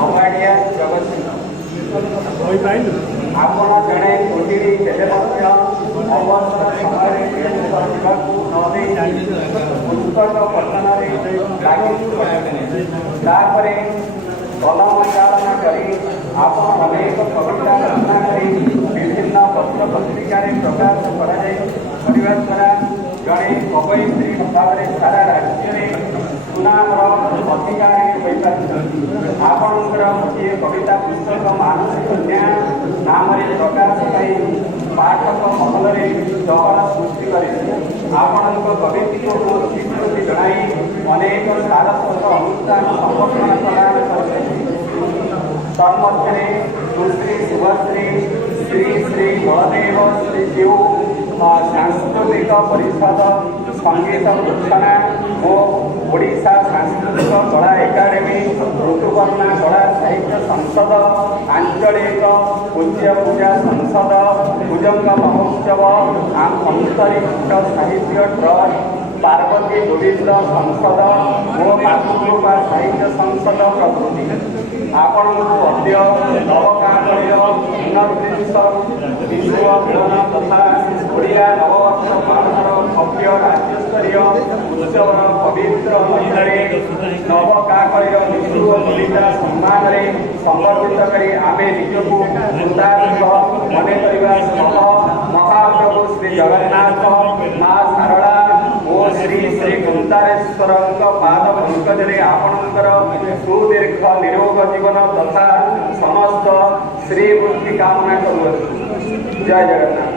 अमाड़िया जगत आपण जड़े कोटिरी अवसर समय पुस्तक पठन लगे कलम चालना करी आपण अनेक कविता रचना करी विभिन्न पत्र पत्रिका प्रकाश करने द्वारा जड़े कवयित्री भाव में सारा राज्य में सुनाम अधिकारी आपणकर गोटे कविता पुस्तक मानसिक न्याय नाम प्रकाश पाठक महल में चहल सृष्टि कर आपण कवित्व को स्वीकृति जनाई अनेक सारस्वत अनुष्ठान संवर्धन प्रदान कर तन्मध्य सुश्री शुभश्री श्री श्री बलदेव श्री शिव सांस्कृतिक परिषद संगीत भूषणा और ओडिशा सांस्कृतिक कला एकाडेमी ऋतुपर्णा कला साहित्य संसद आंचलिक पूज्य पूजा संसद भुजंग महोत्सव अंतरिक्ष साहित्य ट्रस्ट पार्वती गोविंद संसद और मातृकृपा साहित्य संसद प्रभृति आपण अद्य नवकाकय पुनर्विंश विश्व मिलन तथा ओडिया नववर्ष पालन भव्य राज्यस्तरीय उत्सव पवित्र मध्य नवकाकय विश्व ललिता सम्मान संबर्धित कर आमे निजको कृतार्थ मन करने महाप्रभु श्री जगन्नाथ माँ शारदा और श्री श्री गुंतारेश्वर पाद पंकज आपणकर सुदीर्घ निरोग जीवन तथा समस्त श्रीवृद्धि कामना करूँ। जय जगन्नाथ।